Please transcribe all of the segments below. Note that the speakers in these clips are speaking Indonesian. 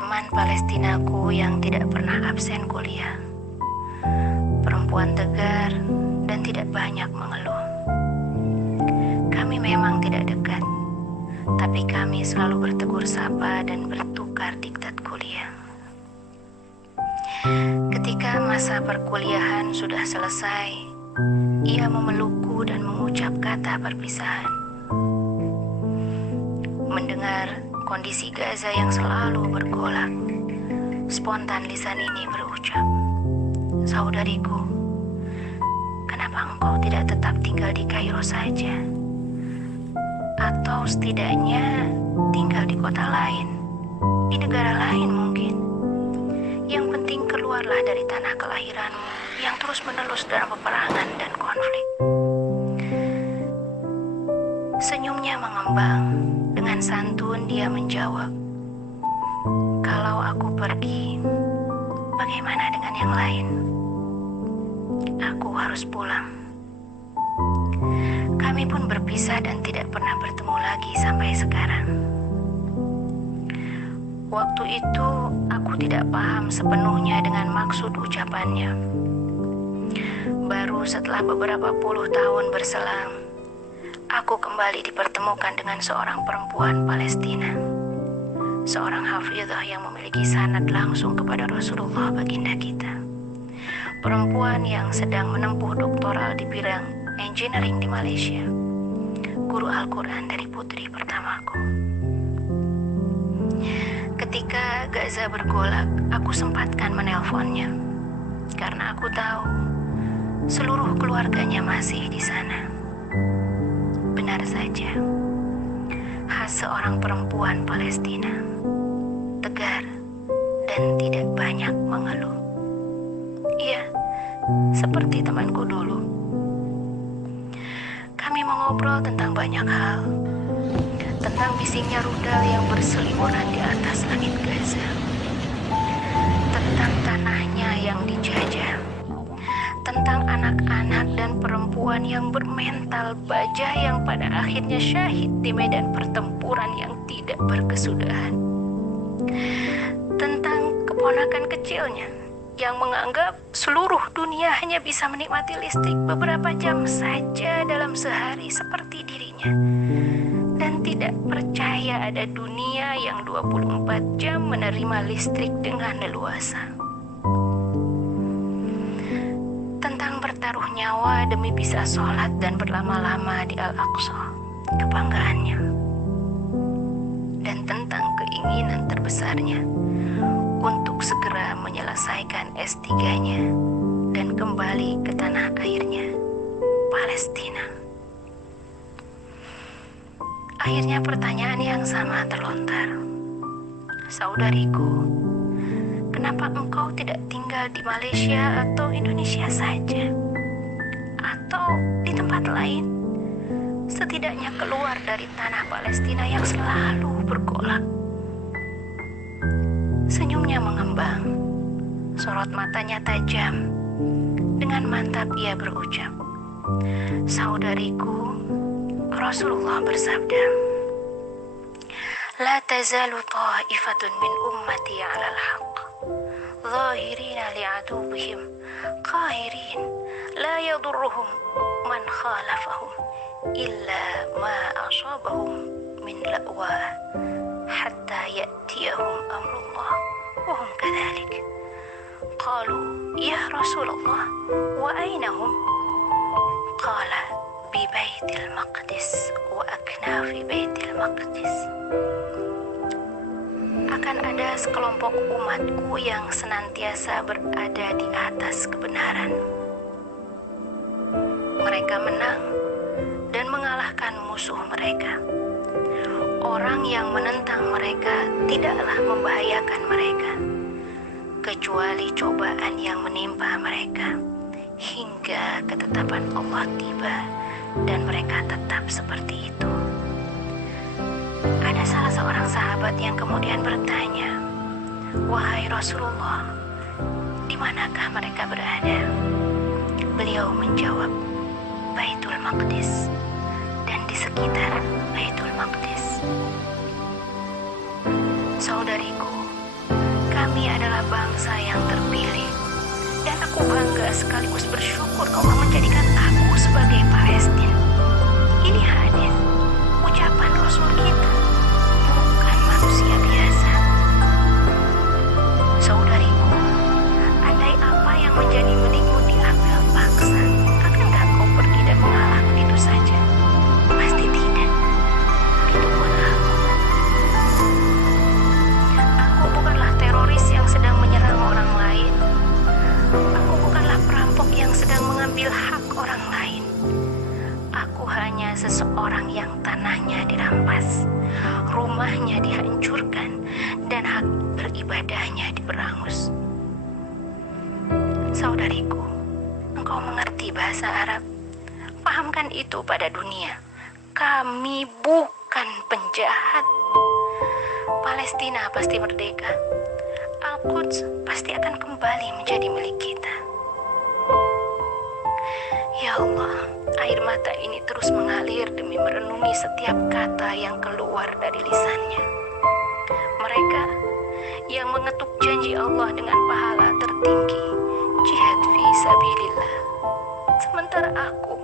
teman Palestinaku yang tidak pernah absen kuliah. Perempuan tegar dan tidak banyak mengeluh. Kami memang tidak dekat, tapi kami selalu bertegur sapa dan bertukar diktat kuliah. Ketika masa perkuliahan sudah selesai, ia memelukku dan mengucap kata perpisahan. Mendengar kondisi Gaza yang selalu bergolak, spontan lisan ini berucap, "Saudariku, kenapa engkau tidak tetap tinggal di Kairo saja? Atau setidaknya tinggal di kota lain, di negara lain mungkin. Yang penting keluarlah dari tanah kelahiranmu yang terus-menerus dalam peperangan dan konflik." Senyumnya mengembang. Dengan santun dia menjawab, "Kalau aku pergi, bagaimana dengan yang lain? Aku harus pulang." Kami pun berpisah dan tidak pernah bertemu lagi sampai sekarang. Waktu itu aku tidak paham sepenuhnya dengan maksud ucapannya. Baru setelah beberapa puluh tahun berselang, aku kembali dipertemukan dengan seorang perempuan Palestina, seorang hafizah yang memiliki sanad langsung kepada Rasulullah baginda kita. Perempuan yang sedang menempuh doktoral di bidang engineering di Malaysia, guru Al-Quran dari putri pertamaku. Ketika Gaza bergolak, aku sempatkan menelponnya, karena aku tahu seluruh keluarganya masih di sana. Benar saja, khas seorang perempuan Palestina, tegar dan tidak banyak mengeluh. Iya, seperti temanku dulu. Kami mengobrol tentang banyak hal, tentang bisingnya rudal yang berseliweran di atas langit Gaza, tentang tanahnya yang dijajah, tentang anak-anak dan perempuan yang bermental baja yang pada akhirnya syahid di medan pertempuran yang tidak berkesudahan, tentang keponakan kecilnya yang menganggap seluruh dunia hanya bisa menikmati listrik beberapa jam saja dalam sehari seperti dirinya, dan tidak percaya ada dunia yang 24 jam menerima listrik dengan leluasa. Tentang bertaruh nyawa demi bisa sholat dan berlama-lama di Al-Aqsa, kebanggaannya. Dan tentang keinginan terbesarnya untuk segera menyelesaikan S3-nya dan kembali ke tanah airnya, Palestina. Akhirnya pertanyaan yang sama terlontar. "Saudariku, kenapa engkau tidak tinggal di Malaysia atau Indonesia saja? Atau di tempat lain? Setidaknya keluar dari tanah Palestina yang selalu bergolak." Senyumnya mengembang, sorot matanya tajam. Dengan mantap ia berucap, "Saudariku, Rasulullah bersabda, La tazalu ta'ifatun min ummati 'alal haqq, zahirina li'adubihim, qahirin, la yadurruhum man khalafahum, illa ma asabahum min la'wa, hatta ya'tiyahum amrullah, wa hum kadhalik. Qalu, ya Rasulullah, wa aynahum? Qala, bi baitil maqdis wa aknafi baitil maqdis." Akan ada sekelompok umatku yang senantiasa berada di atas kebenaran. Mereka menang dan mengalahkan musuh mereka. Orang yang menentang mereka tidaklah membahayakan mereka, kecuali cobaan yang menimpa mereka, hingga ketetapan Allah tiba dan mereka tetap seperti itu. Ada salah seorang sahabat yang kemudian bertanya, "Wahai Rasulullah, di manakah mereka berada?" Beliau menjawab, "Baitul Maqdis dan di sekitar Baitul Maqdis." Saudariku, ini adalah bangsa yang terpilih. Dan aku bangga sekaligus bersyukur Allah menjadikan aku sebagai Palestina. Ini hadis, ucapan Rasul kita, bukan manusia biasa. Saudariku, andai apa yang menjadi milikmu diambil paksa, akankah kau pergi dan mengalah begitu saja? Pasti tidak. Begitu pun aku. Aku bukanlah teroris yang sedang menyerang orang lain. Aku bukanlah perampok yang sedang mengambil hak orang lain. Aku hanya seseorang yang tanahnya dirampas, rumahnya dihancurkan, dan hak beribadahnya diperangus. Saudariku, engkau mengerti bahasa Arab? Pahamkan itu pada dunia. Kami bukan penjahat. Palestina pasti merdeka. Al-Quds pasti akan kembali menjadi milik kita. Ya Allah, air mata ini terus mengalir demi merenungi setiap kata yang keluar dari lisannya. Mereka yang mengetuk janji Allah dengan pahala tertinggi, jihad fi sabilillah. Sementara aku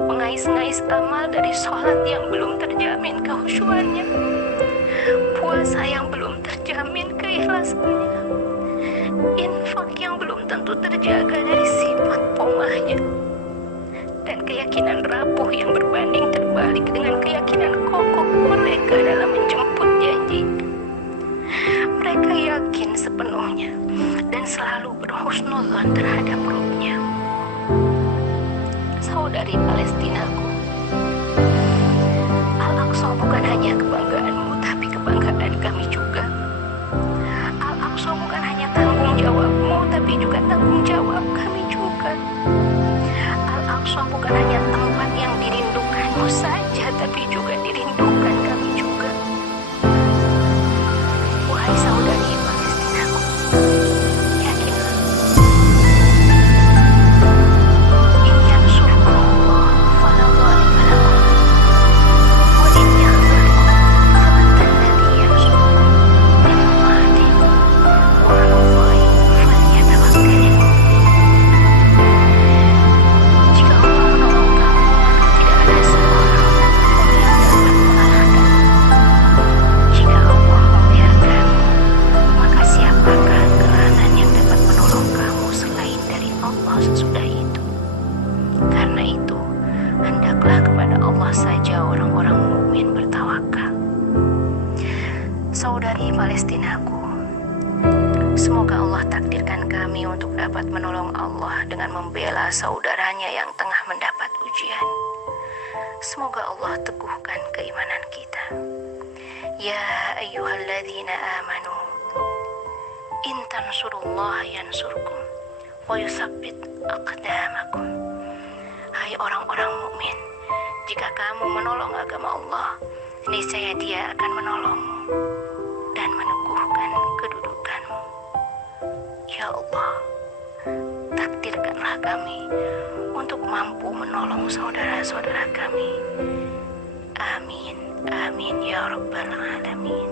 mengais-ngais amal dari sholat yang belum terjamin kekhusyuannya, puasa yang belum terjamin keikhlasannya, infak yang belum tentu terjaga dari sifat pomahnya, dan keyakinan rapuh yang berbanding terbalik dengan keyakinan kokoh mereka dalam menjemput janji. Mereka yakin sepenuhnya dan selalu berhusnudzon terhadap Rabb-Nya. Saudari Palestinaku, Al-Aqsa bukan hanya kebanggaanmu, tapi kebanggaan kami juga. Al-Aqsa bukan hanya tanggung jawabmu, tapi juga tanggung jawab kami juga. Al-Aqsa bukan hanya tempat yang dirindukanmu saja, tapi juga dirindukan kami juga. Wahai saudari Palestinaku, yakinlah, in yansurkumullah fala ghaliba lakum, wa in yakhzulkum faman alladhi yansurkum min ba'dihi, wa 'alallahi falyatawakkalul mu'minun. Jika Allah menolong kamu, maka tidak ada seorang pun yang dapat mengalahkan. Jika Allah membiarkanmu, maka siapakah gerangan yang dapat menolong kamu selain dari Allah sesudah itu? Karena itu, hendaklah kepada Allah saja orang-orang mukmin bertawakal. Saudari Palestinaku, semoga Allah takdirkan kami untuk dapat menolong Allah dengan membela saudaranya yang tengah mendapat ujian. Semoga Allah teguhkan keimanan kita. Ya ayyuhalladzina amanu, in tansurullaha yansurkum wa yusabbit aqdamakum. Hai orang-orang mukmin, jika kamu menolong agama Allah, niscaya Dia akan menolongmu dan meneguhkan kedudukanmu. Ya Allah, takdirkanlah kami untuk mampu menolong saudara-saudara kami. Amin, amin ya rabbal alamin.